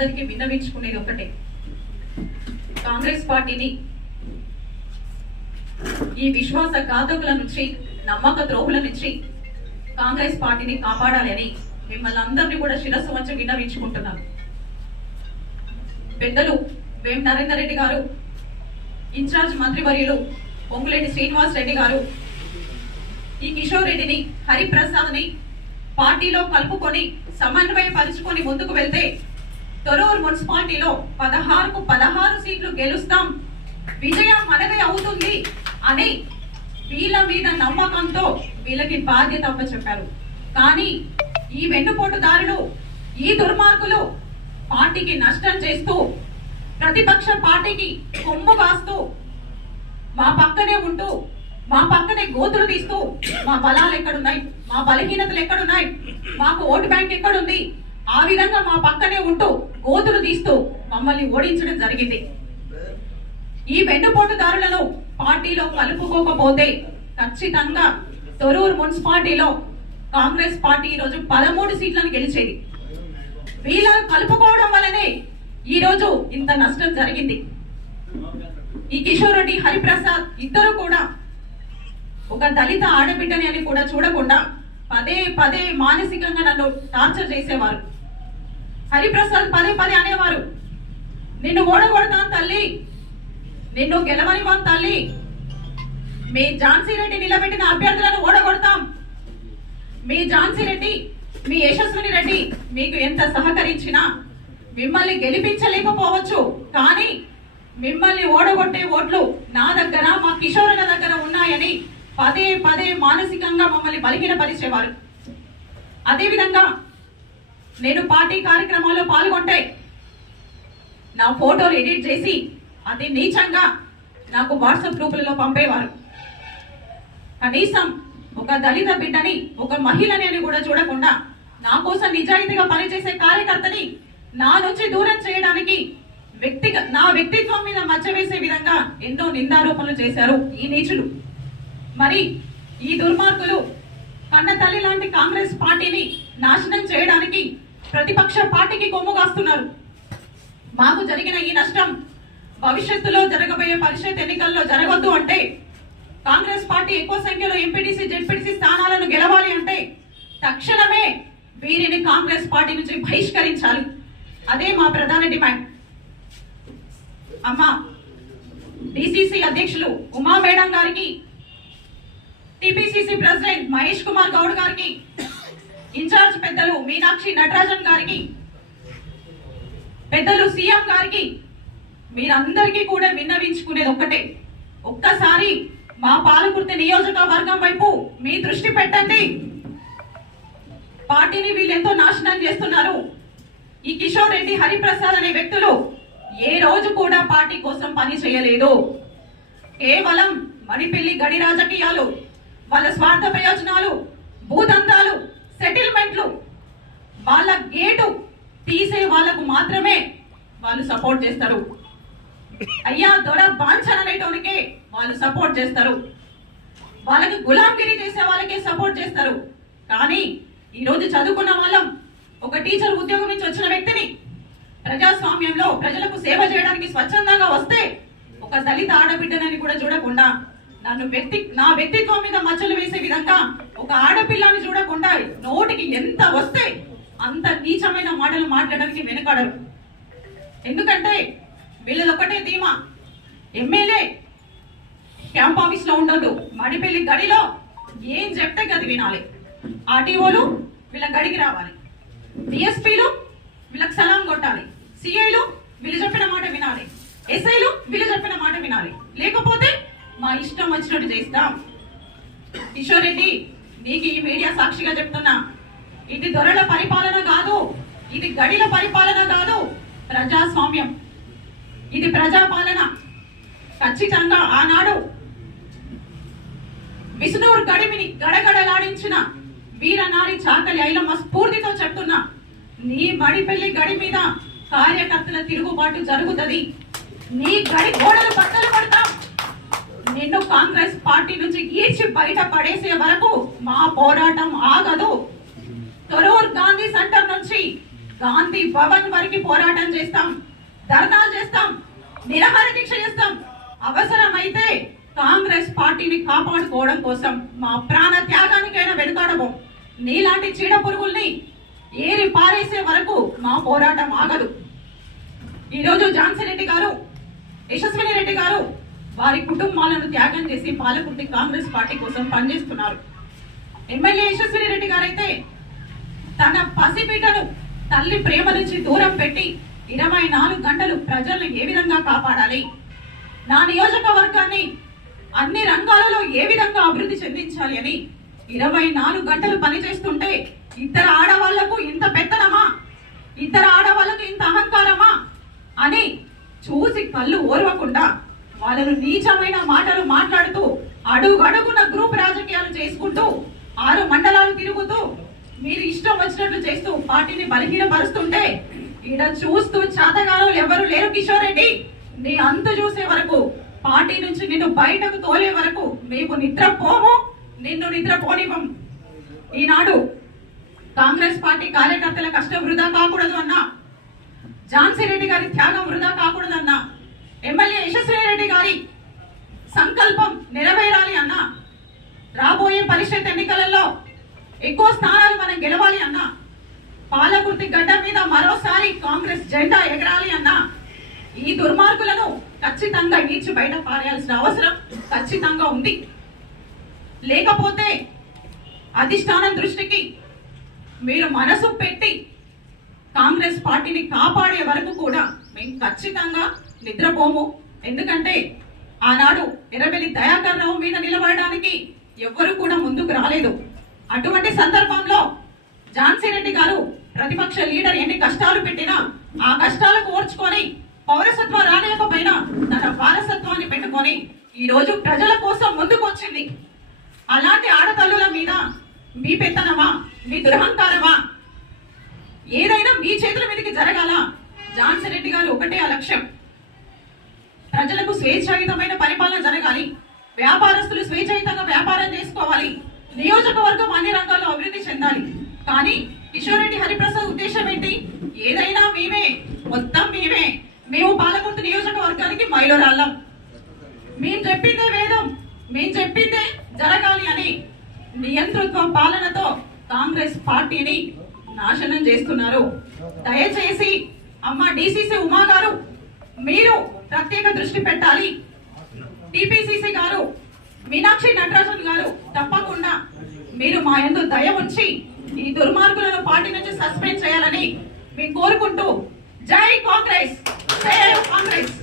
అందరికీ విన్నవించుకునేది ఒకటే, కాంగ్రెస్ పార్టీని ఈ విశ్వాసఘాతకుల నుంచి, నమ్మక ద్రోహుల నుంచి కాంగ్రెస్ పార్టీని కాపాడాలి అని మిమ్మల్ని అందరినీ కూడా శిరస్సు వంచి విన్నవించుకుంటున్నాను. పెద్దలు వేం నరేందర్ రెడ్డి గారు, ఇన్ఛార్జ్ మంత్రివర్యులు పొంగులేటి శ్రీనివాస్ రెడ్డి గారు ఈ కిషోర్ రెడ్డిని, హరిప్రసాద్ని పార్టీలో కలుపుకొని సమన్వయపరుచుకొని ముందుకు వెళ్తే తొర్రూరు మున్సిపాలిటీలో 16కు 16 సీట్లు గెలుస్తాం, విజయం మనదే అవుతుంది అని వీళ్ళ మీద నమ్మకంతో వీళ్ళకి బాధ్యత అప్పచెప్పారు. కానీ ఈ వెన్నుపోటుదారులు, ఈ దుర్మార్గులు పార్టీకి నష్టం చేస్తూ, ప్రతిపక్ష పార్టీకి కొమ్ము కాస్తూ, మా పక్కనే ఉంటూ, మా పక్కనే గోతులు తీస్తూ, మా బలాలు ఎక్కడున్నాయి, మా బలహీనతలు ఎక్కడున్నాయి, మాకు ఓటు బ్యాంక్ ఎక్కడుంది, ఆ విధంగా మా పక్కనే ఉంటూ గోతులు తీస్తూ మమ్మల్ని ఓడించడం జరిగింది. ఈ వెన్నుపోటుదారులను పార్టీలో కలుపుకోకపోతే ఖచ్చితంగా తొర్రూరు మున్సిపాలిటీలో కాంగ్రెస్ పార్టీ ఈరోజు 13 సీట్లను గెలిచేది. వీళ్ళను కలుపుకోవడం వల్లనే ఈరోజు ఇంత నష్టం జరిగింది. ఈ కిషోర్ రెడ్డి, హరిప్రసాద్ ఇద్దరు కూడా ఒక దళిత ఆడబిడ్డని అని కూడా చూడకుండా పదే పదే మానసికంగా నన్ను టార్చర్ చేసేవారు. హరిప్రసాద్ పదే పదే అనేవారు, నిన్ను ఓడగొడతాను తల్లి, నిన్ను గెలవనివ్వం తల్లి, మీ ఝాన్సీ రెడ్డి నిలబెట్టిన అభ్యర్థులను ఓడగొడతాం, మీ ఝాన్సీ రెడ్డి, మీ యశస్విని రెడ్డి మీకు ఎంత సహకరించినా మిమ్మల్ని గెలిపించలేకపోవచ్చు, కానీ మిమ్మల్ని ఓడగొట్టే ఓట్లు నా దగ్గర, మా కిషోరుల దగ్గర ఉన్నాయని పదే పదే మానసికంగా మమ్మల్ని బలహీనపరిచేవారు. అదేవిధంగా నేను పార్టీ కార్యక్రమాల్లో పాల్గొంటే నా ఫోటోలు ఎడిట్ చేసి అది నీచంగా నాకు వాట్సాప్ గ్రూపులలో పంపేవారు. కనీసం ఒక దళిత బిడ్డని, ఒక మహిళని అని కూడా చూడకుండా నా కోసం నిజాయితీగా పనిచేసే కార్యకర్తని నా నుంచి దూరం చేయడానికి నా వ్యక్తిత్వం మీద మచ్చ వేసే విధంగా ఎన్నో నిందారోపణలు చేశారు ఈ నీచులు. మరి ఈ దుర్మార్గులు కన్న తల్లి లాంటి కాంగ్రెస్ పార్టీని నాశనం చేయడానికి ప్రతిపక్ష పార్టీకి కొమ్ము కాస్తున్నారు. మాకు జరిగిన ఈ నష్టం భవిష్యత్తులో జరగబోయే పరిషత్ ఎన్నికల్లో జరగొద్దు అంటే, కాంగ్రెస్ పార్టీ ఎక్కువ సంఖ్యలో ఎంపీటీసీ, జెడ్పీటీసీ స్థానాలను గెలవాలి అంటే తక్షణమే వీరిని కాంగ్రెస్ పార్టీ నుంచి బహిష్కరించాలి. అదే మా ప్రధాన డిమాండ్. అమ్మా డిసిసి అధ్యక్షులు ఉమా మేడం గారికి, టిపిసిసి ప్రెసిడెంట్ మహేష్ కుమార్ గౌడ్ గారికి, ఇన్ఛార్జ్ పెద్దలు మీనాక్షి నటరాజన్ గారికి, పెద్దలు సీఎం గారికి మీరందరికీ కూడా విన్నవించుకునేది ఒక్కటే, ఒక్కసారి మా పాలకుర్తి నియోజకవర్గం వైపు మీ దృష్టి పెట్టండి. పార్టీని వీళ్ళు ఎంతో నాశనం చేస్తున్నారు. ఈ కిషోర్ రెడ్డి, హరిప్రసాద్ అనే వ్యక్తులు ఏ రోజు కూడా పార్టీ కోసం పని చేయలేదు. కేవలం మణిపెల్లి గడి రాజకీయాలు, వాళ్ళ స్వార్థ ప్రయోజనాలు, భూదందాలు, సెటిల్మెంట్లు, వాళ్ళ గేటు తీసే వాళ్ళకు మాత్రమే వాళ్ళు సపోర్ట్ చేస్తారు. అయ్యా దొర బాంఛన్ అనేటోనికే వాళ్ళు సపోర్ట్ చేస్తారు. వాళ్ళకి గులాంగిరి చేసే వాళ్ళకే సపోర్ట్ చేస్తారు. కానీ ఈరోజు చదువుకున్న వాళ్ళం, ఒక టీచర్ ఉద్యోగం నుంచి వచ్చిన వ్యక్తిని ప్రజాస్వామ్యంలో ప్రజలకు సేవ చేయడానికి స్వచ్ఛందంగా వస్తే ఒక దళిత ఆడబిడ్డనని కూడా చూడకుండా నా వ్యక్తిత్వం మీద మచ్చలు వేసే విధంగా ఒక ఆడపిల్లని చూడకుండా నోటికి ఎంత వస్తే అంత నీచమైన మాటలు మాట్లాడడానికి వెనుకాడరు. ఎందుకంటే వీళ్ళది ఒకటే ధీమా, ఎమ్మెల్యే క్యాంప్ ఆఫీస్ లో ఉండదు, మడిపెల్లి గడిలో ఏం చెప్తే గది వినాలి. ఆర్టీఓలు వీళ్ళ గడికి రావాలి, డిఎస్పీలు వీళ్ళకి సలాం కొట్టాలి, సిఐలు వీళ్ళు చెప్పిన మాట వినాలి, ఎస్ఐలు వీళ్ళు చెప్పిన మాట వినాలి, లేకపోతే మా ఇష్టం వచ్చినట్టు చేస్తాం. కిషోర్ రెడ్డి, నీకు ఈ మీడియా సాక్షిగా చెప్తున్నా, ఇది దొరల పరిపాలన కాదు, ఇది గడిల పరిపాలన కాదు, ప్రజాస్వామ్యం, ఇది ప్రజాపాలన. ఖచ్చితంగా ఆనాడు విష్ణువుడు గడిమిని గడగడలాడించిన వీరనారి చాకలి ఐలమ్మ స్ఫూర్తితో చెప్తున్నా, నీ మడిపెల్లి గడి మీద కార్యకర్తల తిరుగుబాటు జరుగుతుంది, నీ గడి గోడలు బద్దలు పడతాం, నిన్ను కాంగ్రెస్ పార్టీ నుంచి ఈడ్చి బయట పడేసే వరకు మా పోరాటం ఆగదు. తొర్రూరు గాంధీ సెంటర్ నుంచి గాంధీ భవన్ వరకు పోరాటం చేస్తాం, ధర్నాలు చేస్తాం, నిరాహార దీక్ష చేస్తాం. అవసరమైతే కాంగ్రెస్ పార్టీని కాపాడుకోవడం కోసం మా ప్రాణ త్యాగానికైనా వెనుకాడము. నీలాంటి చీడ పురుగుల్ని ఏరి పారేసే వరకు మా పోరాటం ఆగదు. ఈరోజు ఝాన్సీ రెడ్డి గారు, యశస్విని రెడ్డి గారు వారి కుటుంబాలను త్యాగం చేసి పాలకుర్తి కాంగ్రెస్ పార్టీ కోసం పనిచేస్తున్నారు. ఎమ్మెల్యే యశస్విని రెడ్డి గారైతే తన పసిబిడ్డను తల్లి ప్రేమ నుంచి దూరం పెట్టి 24 గంటలు ప్రజలను ఏ విధంగా కాపాడాలి, నా నియోజకవర్గాన్ని అన్ని రంగాలలో ఏ విధంగా అభివృద్ధి చెందించాలి అని 24 గంటలు పనిచేస్తుంటే ఇద్దరు ఆడవాళ్లకు ఇంత పెత్తనమా, ఇద్దరు ఆడవాళ్లకు ఇంత అహంకారమా అని చూసి కళ్ళు ఓర్వకుండా వాళ్ళను నీచమైన మాటలు మాట్లాడుతూ అడుగడుగున గ్రూప్ రాజకీయాలు చేసుకుంటూ 6 మండలాలు తిరుగుతూ మీరు ఇష్టం వచ్చినట్లు చేస్తూ పార్టీని బలహీనపరుస్తుంటే ఈడ చూస్తూ చాతగాలు ఎవరు లేరు. కిషోర్ రెడ్డి, నీ అంతు చూసే వరకు, పార్టీ నుంచి నిన్ను బయటకు తోలే వరకు మేము నిద్రపోము, నిన్ను నిద్రపోనివ్వం. ఈనాడు కాంగ్రెస్ పార్టీ కార్యకర్తల కష్టం వృధా కాకూడదు అన్నా, ఝాన్సీ రెడ్డి గారి త్యాగం వృధా కాకూడదన్నా, ఎమ్మెల్యే యశస్వి రెడ్డి గారి సంకల్పం నెరవేరాలి అన్నా, రాబోయే పరిషత్ ఎన్నికలలో ఎక్కువ స్థానాలు మనం గెలవాలి అన్నా, పాలకుర్తి గడ్డ మీద మరోసారి కాంగ్రెస్ జెండా ఎగరాలి అన్నా, ఈ దుర్మార్గులను ఖచ్చితంగా ఈడ్చి బయట పారేయాల్సిన అవసరం ఖచ్చితంగా ఉంది. లేకపోతే అధిష్టానం దృష్టికి మీరు మనసు పెట్టి కాంగ్రెస్ పార్టీని కాపాడే వరకు కూడా మేము ఖచ్చితంగా నిద్రపోము. ఎందుకంటే ఆనాడు ఎర్రబెల్లి దయాకర్ రావు మీద నిలబడడానికి ఎవ్వరు కూడా ముందుకు రాలేదు. అటువంటి సందర్భంలో ఝాన్సీ రెడ్డి గారు ప్రతిపక్ష లీడర్ ఎన్ని కష్టాలు పెట్టినా ఆ కష్టాలకు ఓర్చుకొని పౌరసత్వం రాలేకపోయినా తన వారసత్వాన్ని పెట్టుకొని ఈ రోజు ప్రజల కోసం ముందుకు వచ్చింది. అలాంటి ఆడతల్లుల మీద మీ పెత్తనమా, మీ దురహంకారమా, ఏదైనా మీ చేతుల మీదకి జరగాల. ఝాన్సీ రెడ్డి గారు ఒకటే ఆ లక్ష్యం, ప్రజలకు స్వేచ్ఛాయుతమైన పరిపాలన జరగాలి, వ్యాపారస్తులు స్వేచ్ఛాయుతంగా వ్యాపారం చేసుకోవాలి, నియోజకవర్గం అన్ని రంగాల్లో అభివృద్ధి చెందాలి. కానీ కిషోర్ రెడ్డి హరిప్రసాద్ ఉద్దేశం ఏంటి? ఏదైనా మేమే, మొత్తం మేమే, మేము పాలకుర్తి నియోజకవర్గానికి మైలురాళ్ళం, మేము చెప్పిందే వేదం, మేము చెప్పిందే జరగాలి అని నియంతృత్వ పాలనతో కాంగ్రెస్ పార్టీని నాశనం చేస్తున్నారు. దయచేసి అమ్మ డిసిసి ఉమా గారు మీరు ప్రత్యేక దృష్టి పెట్టాలి. టిపిసిసి గారు మీనాక్షి నటరాజన్ గారు తప్పకుండా మీరు మా యందు దయ ఉంచి ఈ దుర్మార్గులను పార్టీ నుంచి సస్పెండ్ చేయాలని మేము కోరుకుంటూ, జై కాంగ్రెస్, జై కాంగ్రెస్.